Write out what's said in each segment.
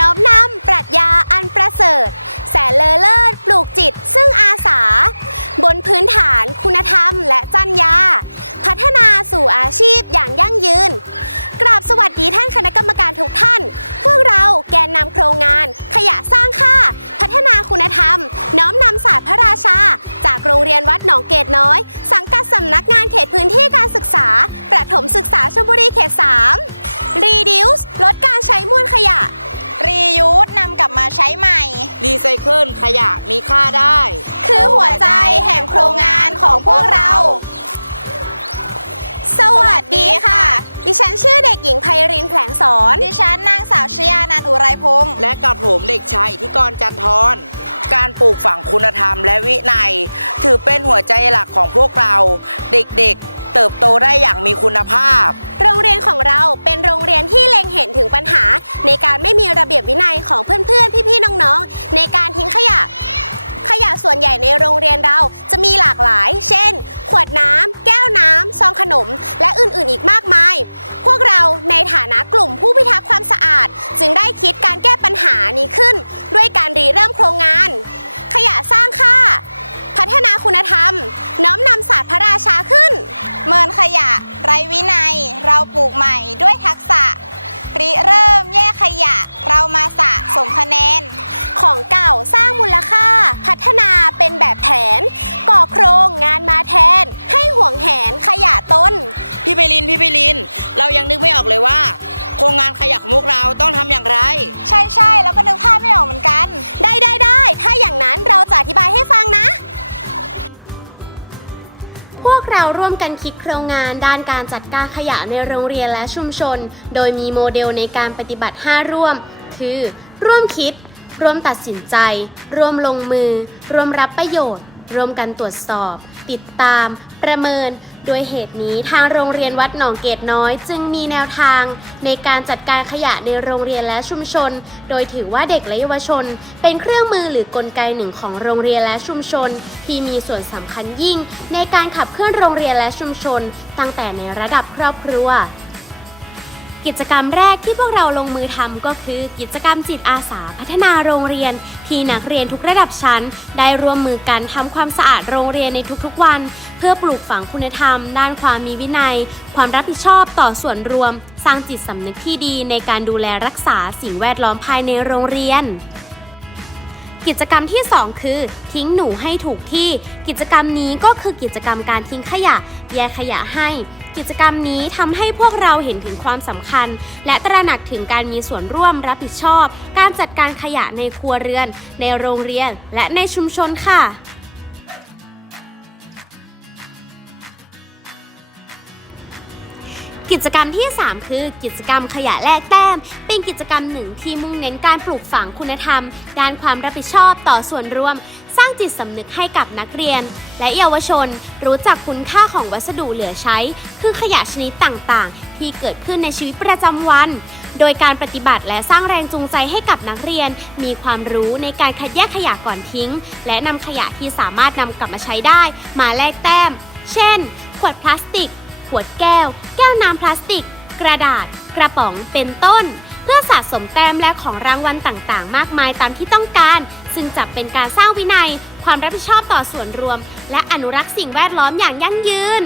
น้อมนำปรัชญาอันประเสริฐ แสนเลอเลิศปลูกจิตซึ่งอาสา บนพื้นฐานคุณธรรมและจรรยาพัฒนาสู่อาชีพอย่างยั่งยืน กราบสวัสดีท่านคณะกรรมการทุกท่าน พวกเราแกนนำโครงงาน ขยะสร้างค่า พัฒนาคุณธรรม น้อมนำศาสตร์พระราชา จากโรงเรียนวัดหนองเกตน้อย สังกัดสำนักงานเขตพื้นที่การศึกษา ประถมศึกษาชลบุรีเขต 3 Reduce ลดการใช้มวลขยะ รียูสนำกลับมาใช้ใหม่ รีไซเคิลขยะมีค่าได้ คือหัวใจแห่งโครงงานของพวกเรา สวัสดีค่ะ ดิฉันชื่อเด็กหญิงไพรินแผลงสอน ดิฉันนางสาวชยานันท์อุไรพงศ์และกับผมเด็กชายอิทธิกรจันทรการปลูกฝังคุณธรรมและวินัย ถือเป็นหัวใจหลักของพวกเรา เด็กๆเติบโตได้อย่างมีคุณภาพโรงเรียนของเราเป็นโรงเรียนที่เล็งเห็นถึงปัญหา ในการไม่มีระเบียบวินัยของเพื่อนๆ พี่ๆ น้องๆ ในการทิ้งขยะ ขยะส่วนใหญ่ในโรงเรียนเราจะมีหลากหลาย เช่น ขวดน้ำ แก้วน้ำ ซองขนม และอื่นๆ อีกมากมาย พวกเราในฐานะกลุ่มผู้พิทักษ์ความสะอาด จึงได้คิดการแก้ปัญหานี้ขึ้น ด้วยการรีเริ่มโครงงาน ขยะสร้างค่าพัฒนา คุณธรรม น้อมนำศาสตร์พระราชาขึ้น เมินขยะ ไรวินัย เราปลูกใหม่ด้วยทักษะ ริเริ่มแยกขยะ เรามาสะสมคะแนน ของเก่าสร้างมูลค่า พัฒนาเป็นแบบแผน ก่อโครงงานมาแทน ให้ห่วงแหนขยะต้น พี่ไพลินพี่ไพลิน เรายังนึกไม่ออกเลยว่า โครงงานขยะของพวกเราต้องทำอย่างไร ใช่ใช่แล้วก็นึกภาพไม่ออกเหมือนกัน ได้ได้ได้ ถ้าอย่างนั้นเราจะอธิบายให้ฟังนะ พวกเราร่วมกันคิดโครงงานด้านการจัดการขยะในโรงเรียนและชุมชน โดยมีโมเดลในการปฏิบัติ 5 ร่วม คือ ร่วมคิด ร่วมตัดสินใจ ร่วมลงมือ ร่วมรับประโยชน์ ร่วมกันตรวจสอบ ติดตาม ประเมิน โดยเหตุนี้ทางโรงเรียนวัดหนองเกตน้อย จึงมีแนวทาง ในการจัดการขยะในโรงเรียนและชุมชน โดยถือว่าเด็กและเยาวชน เป็นเครื่องมือหรือกลไกหนึ่งของโรงเรียนและชุมชน ที่มีส่วนสำคัญยิ่ง ในการขับเคลื่อนโรงเรียนและชุมชน ตั้งแต่ในระดับครอบครัวกิจกรรมแรกที่พวกเราลงมือทำก็คือกิจกรรมจิตอาสาพัฒนาโรงเรียน ที่นักเรียนทุกระดับชั้น ได้ร่วมมือกันทำความสะอาดโรงเรียนในทุกๆวัน เพื่อปลูกฝังคุณธรรม ด้านความมีวินัย ความรับผิดชอบต่อส่วนรวม สร้างจิตสำนึกที่ดีในการดูแลรักษาสิ่งแวดล้อมภายในโรงเรียน กิจกรรมที่ 2 คือ ทิ้งหนูให้ถูกที่ กิจกรรมนี้ก็คือกิจกรรมการทิ้งขยะ แยกขยะให้กิจกรรมนี้ทำให้พวกเราเห็นถึงความสำคัญ และตระหนักถึงการมีส่วนร่วมรับผิดชอบ การจัดการขยะในครัวเรือน ในโรงเรียน และในชุมชนค่ะ กิจกรรมที่ 3 คือกิจกรรมขยะแลกแต้ม เป็นกิจกรรมหนึ่งที่มุ่งเน้นการปลูกฝังคุณธรรม ด้านความรับผิดชอบต่อส่วนรวม สร้างจิตสำนึกให้กับนักเรียน และเยาวชน รู้จักคุณค่าของวัสดุเหลือใช้ คือขยะชนิดต่างๆ ที่เกิดขึ้นในชีวิตประจำวัน โดยการปฏิบัติและสร้างแรงจูงใจให้กับนักเรียน มีความรู้ในการคัดแยกขยะก่อนทิ้ง และนำขยะที่สามารถนำกลับมาใช้ได้ มาแลกแต้ม เช่น ขวดพลาสติก ขวดแก้ว แก้วน้ำพลาสติก กระดาษ กระป๋องเป็นต้น เพื่อสะสมแต้มและของรางวัลต่างๆ มากมายตามที่ต้องการ ซึ่งจะเป็นการสร้างวินัย ความรับผิดชอบต่อส่วนรวม และอนุรักษ์สิ่งแวดล้อมอย่างยั่งยืน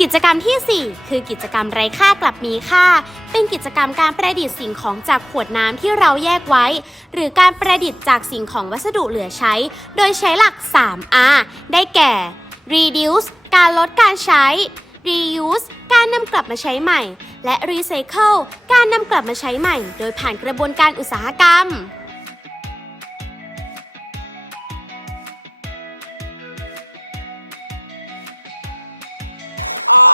กิจกรรมทีสี่ 4 คือกิจกรรมไร้ค่ากลับมีค่า เป็นกิจกรรมการประดิษฐ์สิ่งของจากขวดน้ำที่เราแยกไว้ หรือการประดิษฐ์จากสิ่งของวัสดุเหลือใช้ โดยใช้หลัก 3R ได้แก่ reduce การลดการใช้ reuse การนำกลับมาใช้ใหม่ และ recycle การนำกลับมาใช้ใหม่ โดยผ่านกระบวนการอุตสาหกรรม อ๋อ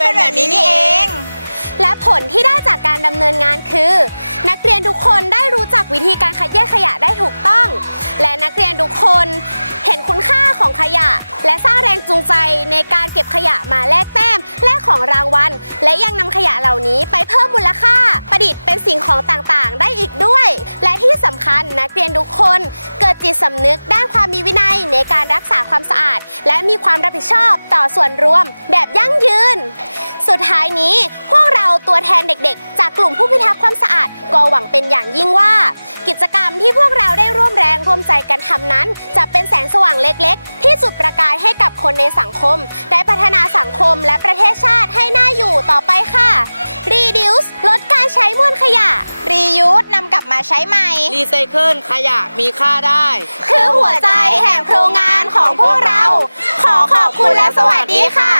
เป็นแบบนี้นี่เอง และผลที่ได้จากการดำเนินงานคือ นักเรียนทุกคนได้รู้จักวิธีการคัดแยกขยะได้ถูกต้อง และนักเรียนทุกคนเห็นคุณค่าของขยะ และสร้างแรงจูงใจในการเก็บขยะมาแลกแต้มแลกของรางวัล และยังนำขยะเหล่านี้ไปเพิ่มมูลค่า ประดิษฐ์เป็นสิ่งของต่างๆ ได้อีกด้วย และที่สำ คัญ นักเรียนทุกคนเกิดจิตสำนึกด้านความมีวินัยในการรักษาความสะอาด และมีความรับผิดชอบต่อส่วนรวมแบบยั่งยืน สุดท้ายนี้พวกเราตัวแทนเด็กๆ จากกลุ่มผู้พิทักษ์ความสะอาด ก็หวังเป็นอย่างยิ่งว่า กิจกรรมที่พวกเราได้ร่วมแรงร่วมใจกันทำนั้น จะเป็นแสงสว่างเล็กๆ ที่จุดประกายให้กับคนในสังคม ได้พัฒนาสังคมและประเทศชาติให้น่า ใช้ใหม่ รีไซเคิลขยะมีค่าได้ คือหัวใจแห่งโครงงานของพวกเรา ขอขอบคุณและสวัสดีค่ะ